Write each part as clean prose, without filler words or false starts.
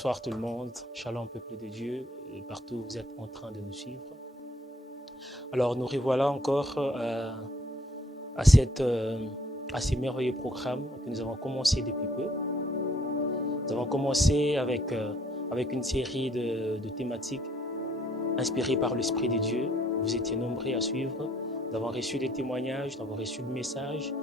Bonsoir tout le monde, shalom peuple de Dieu, et partout où vous êtes en train de nous suivre. Alors nous revoilà encore à ces merveilleux programmes que nous avons commencé depuis peu. Nous avons commencé avec une série de thématiques inspirées par l'Esprit de Dieu. Vous étiez nombreux à suivre. Nous avons reçu des témoignages, nous avons reçu des messages,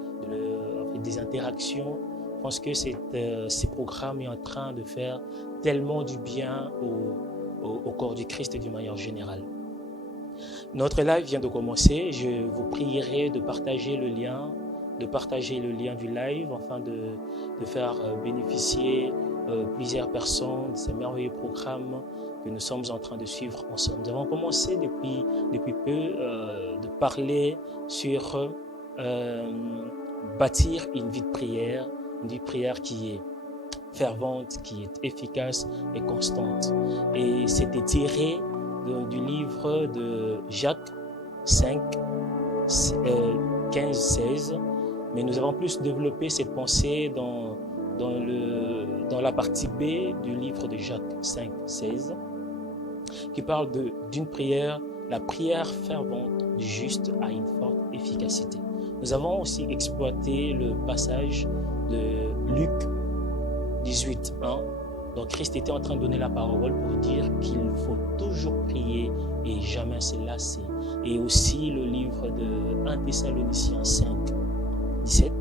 des interactions. Je pense que ce programme est en train de faire tellement du bien au corps du Christ d'une manière générale. Notre live vient de commencer. Je vous prierai de partager le lien du live afin de faire bénéficier plusieurs personnes de ces merveilleux programmes que nous sommes en train de suivre ensemble. Nous avons commencé depuis peu de parler sur bâtir une vie de prière qui est fervente, qui est efficace et constante. Et c'était tiré du livre de Jacques 5, 15, 16. Mais nous avons plus développé cette pensée dans la partie B du livre de Jacques 5, 16, qui parle d'une prière. La prière fervente du juste a une forte efficacité. Nous avons aussi exploité le passage de Luc 18, 1. Donc Christ était en train de donner la parole pour dire qu'il faut toujours prier et jamais se lasser. Et aussi le livre de 1 Thessaloniciens 5, 17,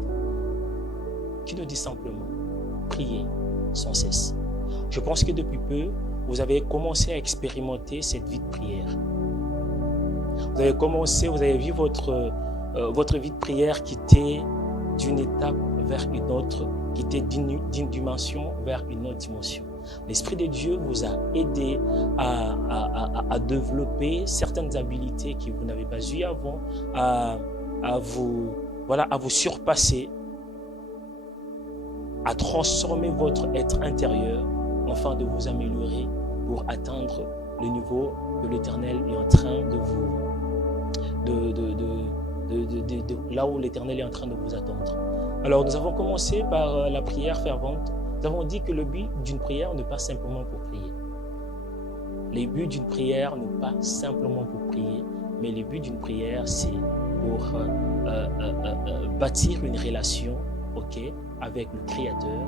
qui nous dit simplement prier sans cesse. Je pense que depuis peu, vous avez commencé à expérimenter cette vie de prière. Vous avez vu votre vie de prière qui était d'une étape vers une autre, qui était d'une dimension vers une autre dimension. L'Esprit de Dieu vous a aidé à développer certaines habiletés que vous n'avez pas eues avant, à vous surpasser, à transformer votre être intérieur, afin de vous améliorer pour atteindre le niveau que l'Éternel est en train de vous là où l'Éternel est en train de vous attendre. Alors nous avons commencé par la prière fervente. Nous avons dit que le but d'une prière n'est pas simplement pour prier. Le but d'une prière n'est pas simplement pour prier, mais le but d'une prière, c'est pour bâtir une relation, avec le Créateur,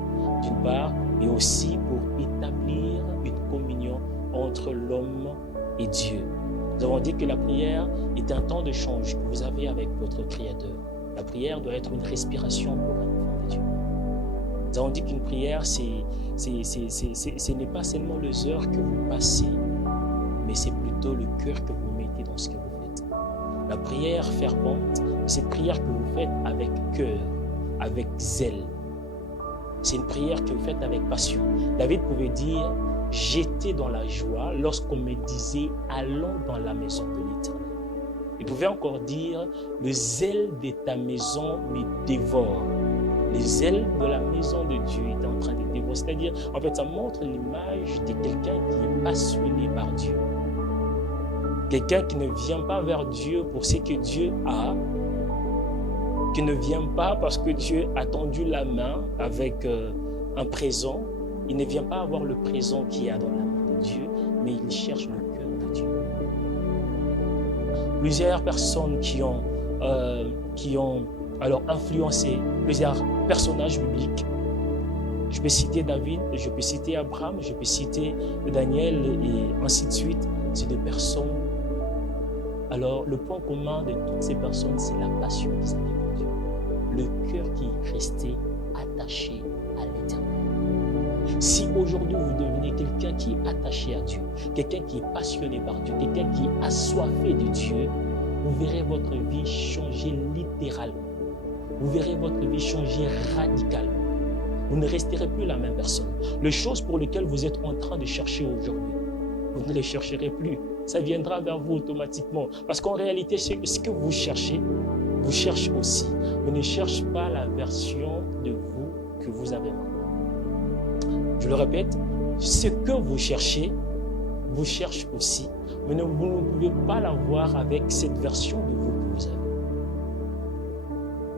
d'une part, mais aussi pour établir une communion entre l'homme et Dieu. Nous avons dit que la prière est un temps d'échange que vous avez avec votre Créateur. La prière doit être une respiration pour un enfant de Dieu. Nous avons dit qu'une prière, ce n'est pas seulement les heures que vous passez, mais c'est plutôt le cœur que vous mettez dans ce que vous faites. La prière fervente, c'est une prière que vous faites avec cœur, avec zèle. C'est une prière que vous faites avec passion. David pouvait dire: j'étais dans la joie lorsqu'on me disait allons dans la maison de l'Éternel. Il pouvait encore dire: le zèle de ta maison me dévore. Le zèle de la maison de Dieu est en train de dévorer. C'est-à-dire, en fait, ça montre l'image de quelqu'un qui est passionné par Dieu. Quelqu'un qui ne vient pas vers Dieu pour ce que Dieu a, qui ne vient pas parce que Dieu a tendu la main avec un présent. Il ne vient pas avoir le présent qu'il y a dans la main de Dieu, mais il cherche le cœur de Dieu. Plusieurs personnes qui ont alors influencé plusieurs personnages bibliques. Je peux citer David, je peux citer Abraham, je peux citer Daniel et ainsi de suite. C'est des personnes. Alors, le point commun de toutes ces personnes, c'est la passion qu'ils avaient pour Dieu. Le cœur qui est resté attaché à l'Éternel. Si aujourd'hui vous devenez quelqu'un qui est attaché à Dieu, quelqu'un qui est passionné par Dieu, quelqu'un qui est assoiffé de Dieu, vous verrez votre vie changer littéralement. Vous verrez votre vie changer radicalement. Vous ne resterez plus la même personne. Les choses pour lesquelles vous êtes en train de chercher aujourd'hui, vous ne les chercherez plus. Ça viendra vers vous automatiquement. Parce qu'en réalité, ce que vous cherchez aussi. Vous ne cherchez pas la version de vous que vous avez maintenant. Je le répète, ce que vous cherchez aussi. Mais vous ne pouvez pas l'avoir avec cette version de vous que vous avez.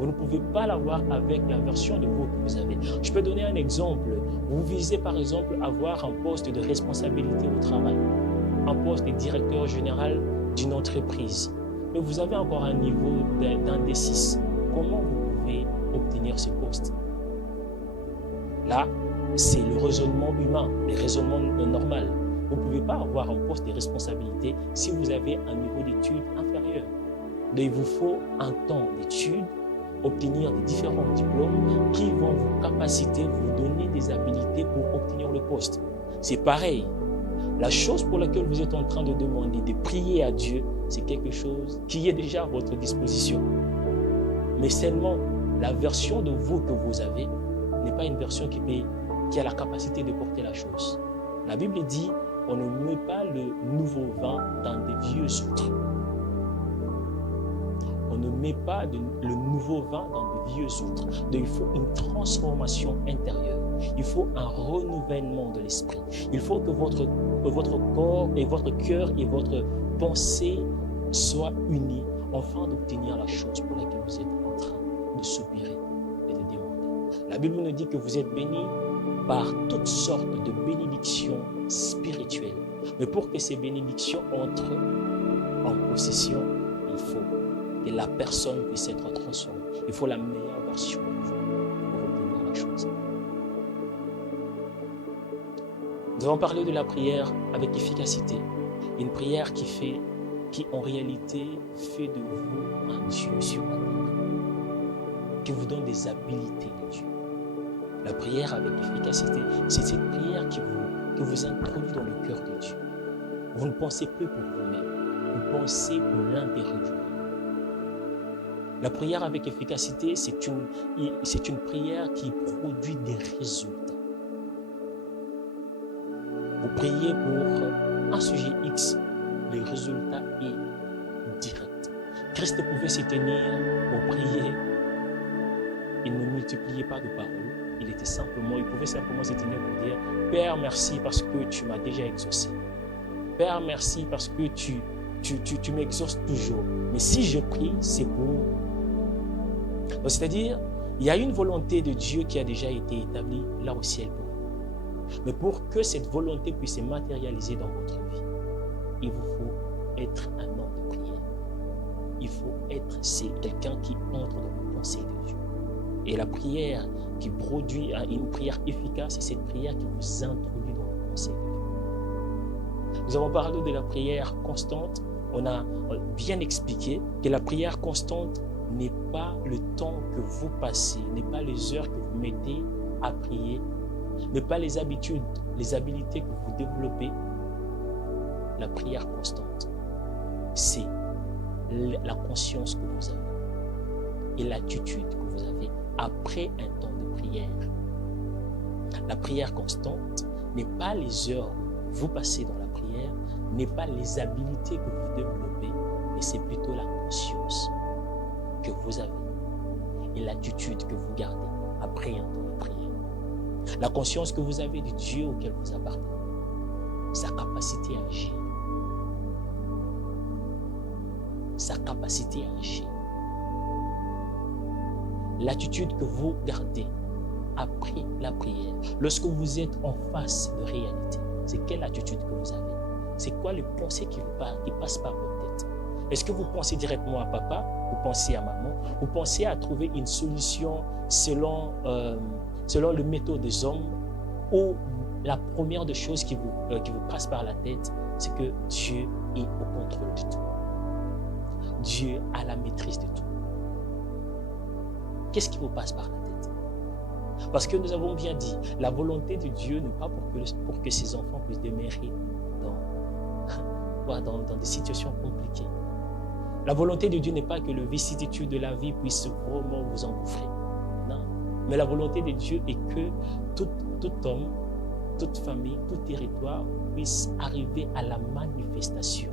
Vous ne pouvez pas l'avoir avec la version de vous que vous avez. Je peux donner un exemple. Vous visez par exemple avoir un poste de responsabilité au travail, un poste de directeur général d'une entreprise. Mais vous avez encore un niveau d'indécis. Comment vous pouvez obtenir ce poste? Là, c'est le raisonnement humain, le raisonnement normal. Vous ne pouvez pas avoir un poste de responsabilité si vous avez un niveau d'études inférieur. Donc, il vous faut un temps d'études, obtenir des différents diplômes qui vont vous capaciter, vous donner des habilités pour obtenir le poste. C'est pareil. La chose pour laquelle vous êtes en train de demander, de prier à Dieu, c'est quelque chose qui est déjà à votre disposition. Mais seulement la version de vous que vous avez n'est pas une version qui a la capacité de porter la chose. La Bible dit, on ne met pas le nouveau vin dans des vieux outres. On ne met pas le nouveau vin dans des vieux outres. Donc il faut une transformation intérieure. Il faut un renouvellement de l'esprit. Il faut que votre corps et votre cœur et votre pensée soient unis afin d'obtenir la chose pour laquelle vous êtes en train de soupirer et de demander. La Bible nous dit que vous êtes bénis par toutes sortes de bénédictions spirituelles. Mais pour que ces bénédictions entrent en possession, il faut que la personne puisse être transformée. Il faut la meilleure version de vous pour obtenir la chose. Nous avons parlé de la prière avec efficacité. Une prière qui en réalité fait de vous un Dieu sur la terre, qui vous donne des habiletés de Dieu. La prière avec efficacité, c'est cette prière qui vous introduit dans le cœur de Dieu. Vous ne pensez plus pour vous-même, vous pensez pour l'intérêt du monde. La prière avec efficacité, c'est une prière qui produit des résultats. Vous priez pour un sujet X, le résultat est direct. Christ pouvait se tenir pour prier. Il ne multipliait pas de paroles. Il pouvait simplement se tenir pour dire « Père, merci parce que tu m'as déjà exaucé. Père, merci parce que tu m'exauces toujours. Mais si je prie, c'est pour... » Donc, c'est-à-dire, il y a une volonté de Dieu qui a déjà été établie là au ciel pour vous. Mais pour que cette volonté puisse se matérialiser dans votre vie, il vous faut être un homme de prière. Il faut être quelqu'un qui entre dans le pensée de Dieu. Et la prière qui produit une prière efficace, c'est cette prière qui vous introduit dans le pensée de Dieu. Nous avons parlé de la prière constante. On a bien expliqué que la prière constante n'est pas le temps que vous passez, n'est pas les heures que vous mettez à prier, n'est pas les habitudes, les habiletés que vous développez. La prière constante, c'est la conscience que vous avez et l'attitude que vous avez après un temps de prière. La prière constante n'est pas les heures que vous passez dans la prière, n'est pas les habiletés que vous développez, mais c'est plutôt la conscience que vous avez et l'attitude que vous gardez après un temps de prière. La conscience que vous avez du Dieu auquel vous appartenez, sa capacité à agir. Sa capacité à agir. L'attitude que vous gardez après la prière, lorsque vous êtes en face de réalité, c'est quelle attitude que vous avez? C'est quoi les pensées qui passent par votre tête? Est-ce que vous pensez directement à papa? Vous pensez à maman? Vous pensez à trouver une solution selon le méthode des hommes? Ou la première des choses qui vous passe par la tête, c'est que Dieu est au contrôle de tout. Dieu a la maîtrise de tout. Qu'est-ce qui vous passe par la tête? Parce que nous avons bien dit, la volonté de Dieu n'est pas pour que ses enfants puissent demeurer dans des situations compliquées. La volonté de Dieu n'est pas que le vicissitude de la vie puisse vraiment vous engouffrer. Non. Mais la volonté de Dieu est que tout homme, toute famille, tout territoire puisse arriver à la manifestation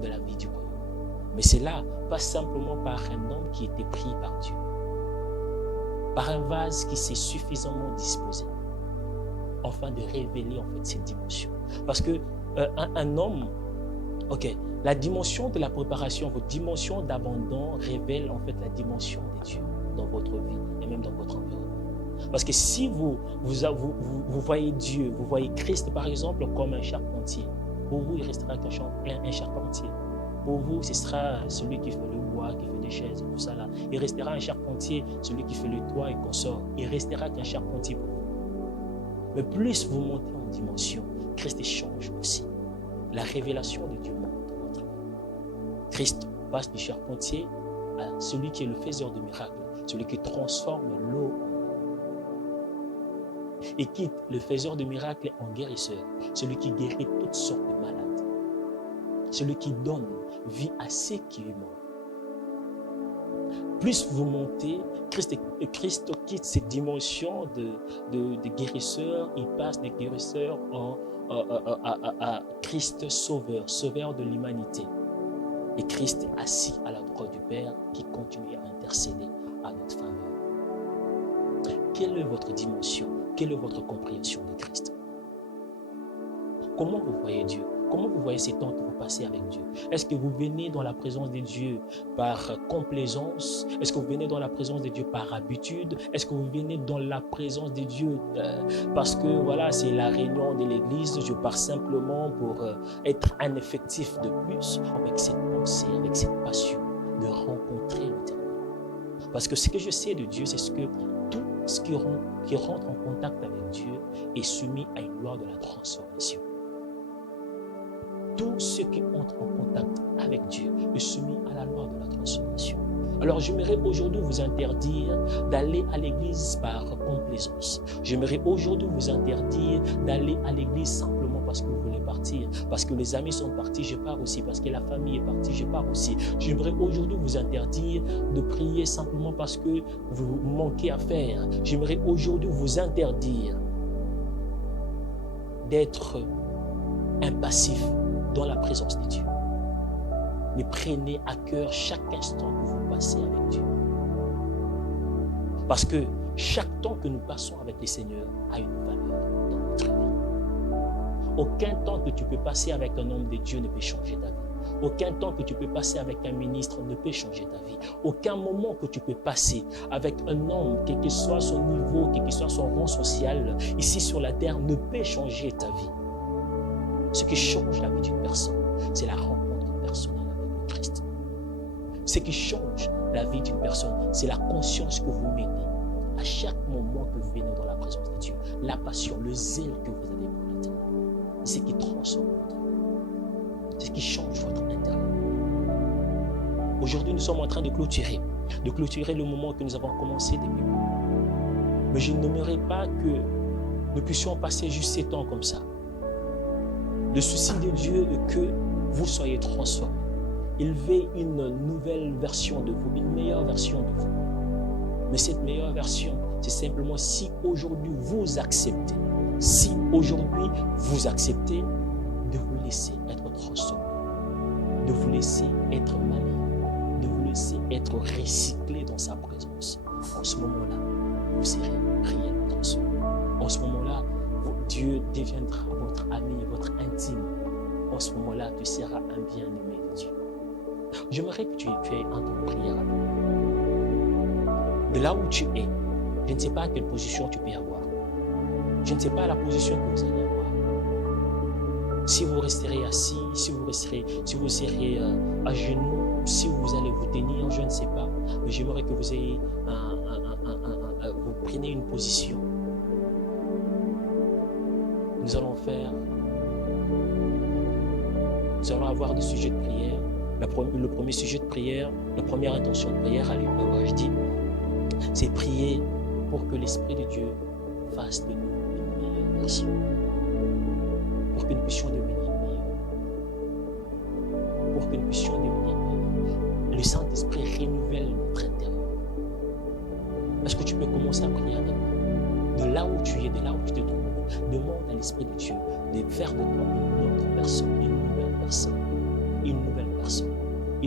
de la vie du royaume. Mais c'est là, pas simplement par un homme qui était pris par Dieu, par un vase qui s'est suffisamment disposé, afin de révéler en fait cette dimension. Parce que un homme, la dimension de la préparation, votre dimension d'abandon révèle en fait la dimension de Dieu. dans votre vie et même dans votre environnement. Parce que si vous voyez Dieu, vous voyez Christ par exemple comme un charpentier, pour vous il restera qu'un charpentier. Pour vous, ce sera celui qui fait le bois, qui fait des chaises et tout ça là. Il restera un charpentier, celui qui fait le toit et consort. Il restera qu'un charpentier pour vous. Mais plus vous montez en dimension, Christ change aussi. La révélation de Dieu monte dans votre vie. Christ passe du charpentier à celui qui est le faiseur de miracles, celui qui transforme l'eau et quitte le faiseur de miracles en guérisseur, celui qui guérit toutes sortes de malades, celui qui donne vie à ceux qui lui manquent. Plus vous montez, Christ quitte cette dimension de guérisseur, il passe des guérisseurs à Christ sauveur, sauveur de l'humanité. Et Christ est assis à la droite du Père qui continue à intercéder à notre faveur. Quelle est votre dimension? Quelle est votre compréhension de Christ? Comment vous voyez Dieu? Comment vous voyez ces temps que vous passez avec Dieu? Est-ce que vous venez dans la présence de Dieu par complaisance? Est-ce que vous venez dans la présence de Dieu par habitude? Est-ce que vous venez dans la présence de Dieu parce que voilà, c'est la réunion de l'église, je pars simplement pour être un effectif de plus, avec cette pensée, avec cette passion de rencontrer l'Éternel? Parce que ce que je sais de Dieu, c'est que tout ce qui rentre en contact avec Dieu est soumis à une loi de la transformation. Tout ce qui entre en contact avec Dieu est soumis à la loi de la transformation. Alors j'aimerais aujourd'hui vous interdire d'aller à l'église par complaisance. J'aimerais aujourd'hui vous interdire d'aller à l'église simplement parce que vous voulez partir, parce que les amis sont partis, je pars aussi, parce que la famille est partie, je pars aussi. J'aimerais aujourd'hui vous interdire de prier simplement parce que vous manquez à faire. J'aimerais aujourd'hui vous interdire d'être impassif dans la présence de Dieu. Mais prenez à cœur chaque instant que vous passez avec Dieu. Parce que chaque temps que nous passons avec le Seigneur a une valeur dans notre vie. Aucun temps que tu peux passer avec un homme de Dieu ne peut changer ta vie. Aucun temps que tu peux passer avec un ministre ne peut changer ta vie. Aucun moment que tu peux passer avec un homme, quel que soit son niveau, quel que soit son rang social, ici sur la terre, ne peut changer ta vie. Ce qui change la vie d'une personne, c'est la rencontre personnelle avec le Christ. Ce qui change la vie d'une personne, c'est la conscience que vous mettez à chaque moment que vous venez dans la présence de Dieu. La passion, le zèle que vous avez pour l'Éternel. C'est ce qui transforme votre vie. C'est ce qui change votre intérieur. Aujourd'hui, nous sommes en train de clôturer le moment que nous avons commencé depuis peu. Mais je n'aimerais pas que nous puissions passer juste ces temps comme ça. Le souci de Dieu est que vous soyez transformés. Il veut une nouvelle version de vous, une meilleure version de vous. Mais cette meilleure version, c'est simplement si aujourd'hui vous acceptez, de vous laisser être transformé, de vous laisser être malin, de vous laisser être recyclé dans sa présence. En ce moment-là, vous serez réellement transformé. En ce moment-là, Dieu deviendra votre ami, votre intime. En ce moment-là, tu seras un bien-aimé de Dieu. J'aimerais que tu aies un temps de prière avec moi. De là où tu es, je ne sais pas quelle position tu peux avoir. Je ne sais pas la position que vous allez avoir. Si vous resterez assis, si vous serez à genoux, si vous allez vous tenir, je ne sais pas. Mais j'aimerais que vous ayez vous preniez une position. Nous allons avoir des sujets de prière. Le premier sujet de prière, la première intention de prière, je dis, c'est prier pour que l'Esprit de Dieu fasse de nous une meilleure version. Pour que nous puissions devenir meilleurs. Pour que nous puissions devenir meilleurs. Le Saint-Esprit renouvelle notre intérieur. Est-ce que tu peux commencer à prier avec moi? De là où tu es, de là où tu te trouves, demande à l'Esprit de Dieu de faire de toi une autre personne, une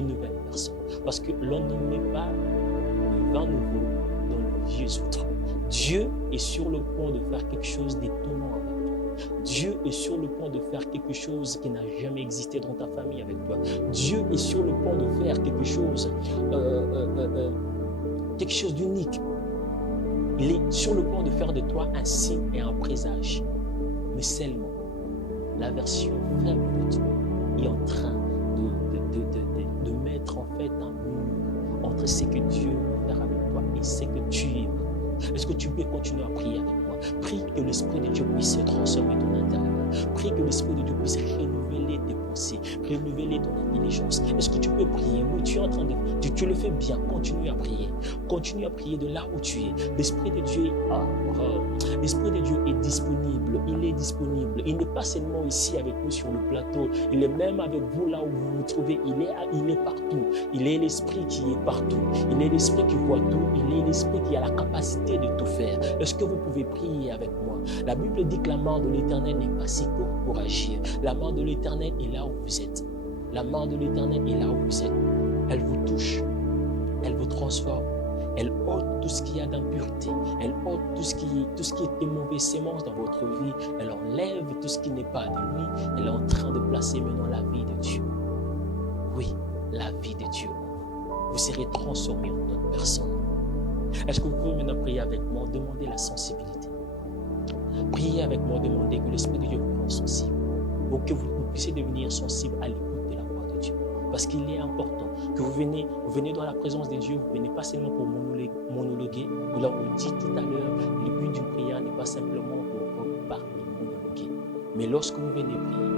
nouvelle personne. Parce que l'on ne met pas le vin nouveau dans le vieux outre. Dieu est sur le point de faire quelque chose d'étonnant avec toi. Dieu est sur le point de faire quelque chose qui n'a jamais existé dans ta famille avec toi. Dieu est sur le point de faire quelque chose quelque chose d'unique. Il est sur le point de faire de toi un signe et un présage. Mais seulement, la version faible de toi est en train de mettre en fait un mur entre ce que Dieu veut faire avec toi et ce que tu es. Est-ce que tu peux continuer à prier avec moi? Prie que l'Esprit de Dieu puisse transformer ton intérieur. Prie que l'Esprit de Dieu puisse renouveler tes pensées, renouveler ton intelligence. Est-ce que tu peux prier? Oui, tu es en train de... Tu le fais bien. Continue à prier. Continue à prier de là où tu es. L'Esprit de Dieu l'Esprit de Dieu est disponible. Il est disponible. Il n'est pas seulement ici avec nous sur le plateau. Il est même avec vous là où vous vous trouvez. Il est partout. Il est l'Esprit qui est partout. Il est l'Esprit qui voit tout. Il est l'Esprit qui a la capacité de tout faire. Est-ce que vous pouvez prier avec moi? La Bible dit que la main de l'Éternel n'est pas si courte pour agir. La main de l'Éternel est là où vous êtes. La main de l'Éternel est là où vous êtes. Elle vous touche. Elle vous transforme. Elle ôte tout ce qu'il y a d'impureté. Elle ôte tout ce qui est mauvais sémence dans votre vie. Elle enlève tout ce qui n'est pas de lui. Elle est en train de placer maintenant la vie de Dieu. Oui, la vie de Dieu. Vous serez transformé en autre personne. Est-ce que vous pouvez maintenant prier avec moi? Demandez la sensibilité. Priez avec moi, demandez que l'Esprit de Dieu vous rende sensible. Pour que vous puissiez devenir sensible à l'écoute de la voix de Dieu. Parce qu'il est important que vous venez dans la présence de Dieu, vous ne venez pas seulement pour monologuer. Vous l'avez dit tout à l'heure, le but d'une prière n'est pas simplement pour parler, monologuer. Mais lorsque vous venez prier,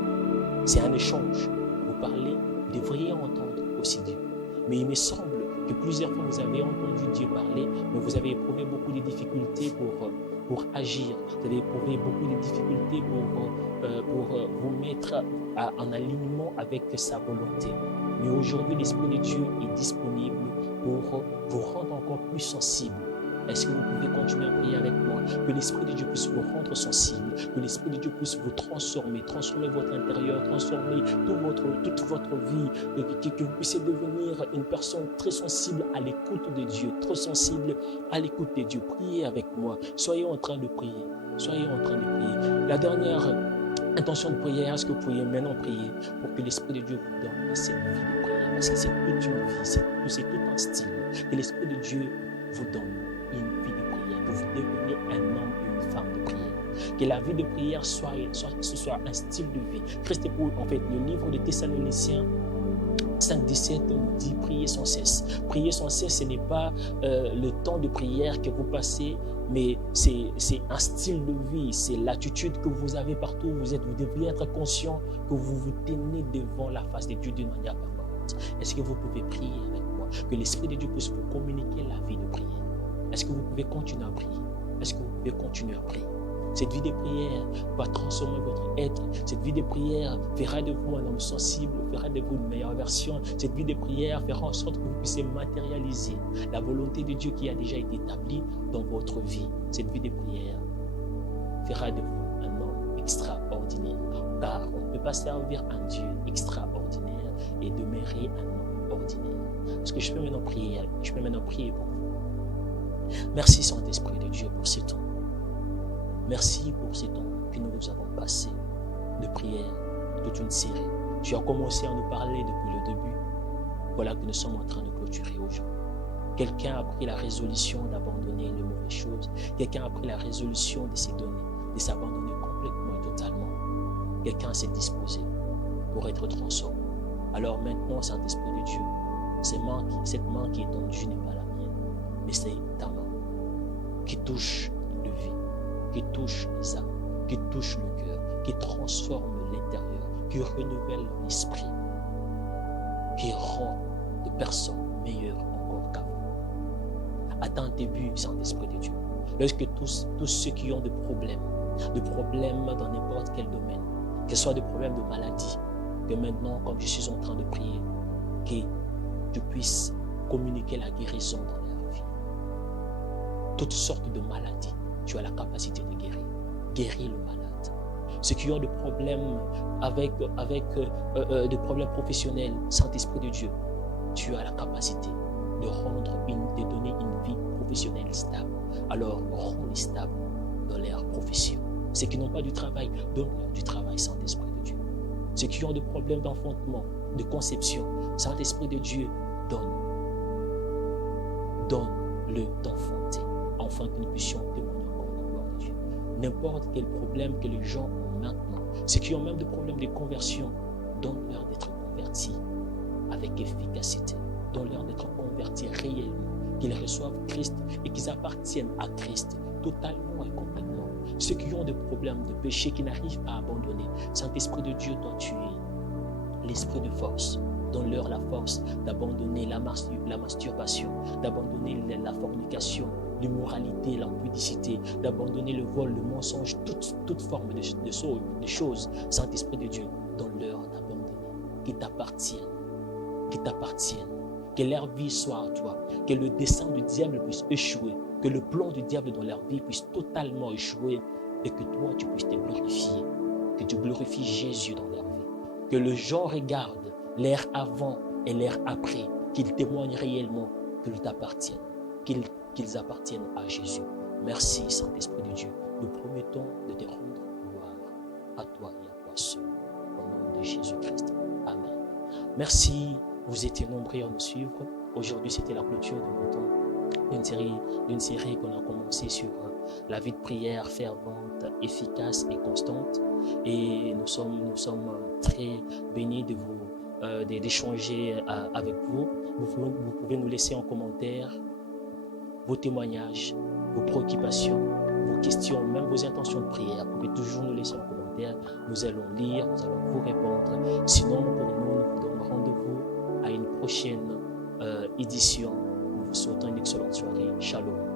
c'est un échange. Vous parlez, vous devriez entendre aussi Dieu. Mais il me semble que plusieurs fois vous avez entendu Dieu parler, mais vous avez éprouvé beaucoup de difficultés pour agir. Vous avez éprouvé beaucoup de difficultés pour vous mettre en alignement avec sa volonté. Mais aujourd'hui, l'Esprit de Dieu est disponible pour vous rendre encore plus sensible. Est-ce que vous pouvez continuer à prier avec moi? Que l'Esprit de Dieu puisse vous rendre sensible, que l'Esprit de Dieu puisse vous transformer votre intérieur, transformer toute votre vie, que vous puissiez devenir une personne très sensible à l'écoute de Dieu, trop sensible à l'écoute de Dieu. Priez avec moi, soyez en train de prier, soyez en train de prier. La dernière intention de prière, est-ce que vous pourriez maintenant prier pour que l'Esprit de Dieu vous donne cette vie de prière? Parce que c'est toute une vie, c'est tout un style que l'Esprit de Dieu vous donne. Une vie de prière, que vous deveniez un homme et une femme de prière. Que la vie de prière soit un style de vie. Christ Paul, en fait, le livre de Thessaloniciens 5,17 nous dit prier sans cesse. Prier sans cesse, ce n'est pas le temps de prière que vous passez, mais c'est un style de vie, c'est l'attitude que vous avez partout où vous êtes. Vous devriez être conscient que vous vous tenez devant la face de Dieu d'une manière permanente. Est-ce que vous pouvez prier avec moi? Que l'Esprit de Dieu puisse vous communiquer la vie de prière. Est-ce que vous pouvez continuer à prier? Est-ce que vous pouvez continuer à prier? Cette vie de prière va transformer votre être. Cette vie de prière fera de vous un homme sensible, fera de vous une meilleure version. Cette vie de prière fera en sorte que vous puissiez matérialiser la volonté de Dieu qui a déjà été établie dans votre vie. Cette vie de prière fera de vous un homme extraordinaire. Car on ne peut pas servir un Dieu extraordinaire et demeurer un homme ordinaire. Est-ce que je peux maintenant prier? Je peux maintenant prier pour vous. Merci Saint-Esprit de Dieu pour ce temps. Merci pour ce temps que nous avons passé de prière, toute une série. Tu as commencé à nous parler depuis le début. Voilà que nous sommes en train de clôturer aujourd'hui. Quelqu'un a pris la résolution d'abandonner les mauvaises choses. Quelqu'un a pris la résolution de se donner, de s'abandonner complètement et totalement. Quelqu'un s'est disposé pour être transformé. Alors maintenant, Saint-Esprit de Dieu, cette main qui est tendue n'est pas la mienne, mais c'est ta main qui touche le vie, qui touche les âmes, qui touche le cœur, qui transforme l'intérieur, qui renouvelle l'esprit, qui rend de personnes meilleures encore qu'avant. Atteins tes buts, Saint-Esprit de Dieu. Lorsque tous ceux qui ont des problèmes dans n'importe quel domaine, que ce soit des problèmes de maladie, que maintenant, comme je suis en train de prier, que tu puisses communiquer la guérison dans leur vie. Toutes sortes de maladies, tu as la capacité de guérir. Guéris le malade. Ceux qui ont des problèmes avec des problèmes professionnels, Saint-Esprit de Dieu, tu as la capacité de donner une vie professionnelle stable. Alors, rends-les stables dans leur profession. Ceux qui n'ont pas du travail, donne-leur du travail, Saint-Esprit de Dieu. Ceux qui ont des problèmes d'enfantement, de conception, Saint-Esprit de Dieu, donne le d'enfanter, afin que nous puissions témoigner encore de la gloire de Dieu. N'importe quel problème que les gens ont maintenant, ceux qui ont même des problèmes de conversion, donne-leur d'être convertis avec efficacité, donne-leur d'être convertis réellement, qu'ils reçoivent Christ et qu'ils appartiennent à Christ totalement et complètement. Ceux qui ont des problèmes de péché, qui n'arrivent pas à abandonner, Saint-Esprit de Dieu, toi tu es l'esprit de force. Donne-leur la force d'abandonner la masturbation, d'abandonner la fornication, l'immoralité, l'impudicité, d'abandonner le vol, le mensonge, toute forme de choses. Saint-Esprit de Dieu, donne-leur d'abandonner, qui t'appartiennent, que leur vie soit à toi, que le dessein du diable puisse échouer, que le plan du diable dans leur vie puisse totalement échouer et que toi tu puisses te glorifier, que tu glorifies Jésus dans leur vie, que les gens regardent l'ère avant et l'ère après, qu'ils témoignent réellement qu'ils t'appartiennent, qu'ils appartiennent à Jésus. Merci Saint-Esprit de Dieu. Nous promettons de te rendre gloire à toi et à toi seul. Au nom de Jésus-Christ. Amen. Merci, vous étiez nombreux à nous suivre. Aujourd'hui, c'était la clôture de notre temps d'une série qu'on a commencé sur la vie de prière fervente, efficace et constante. Et nous sommes très bénis de d'échanger avec vous. Vous pouvez nous laisser en commentaire vos témoignages, vos préoccupations, vos questions, même vos intentions de prière. Vous pouvez toujours nous laisser en commentaire. Nous allons lire, nous allons vous répondre. Sinon, pour nous vous donnons rendez-vous à une prochaine édition. Nous vous souhaitons une excellente soirée. Shalom.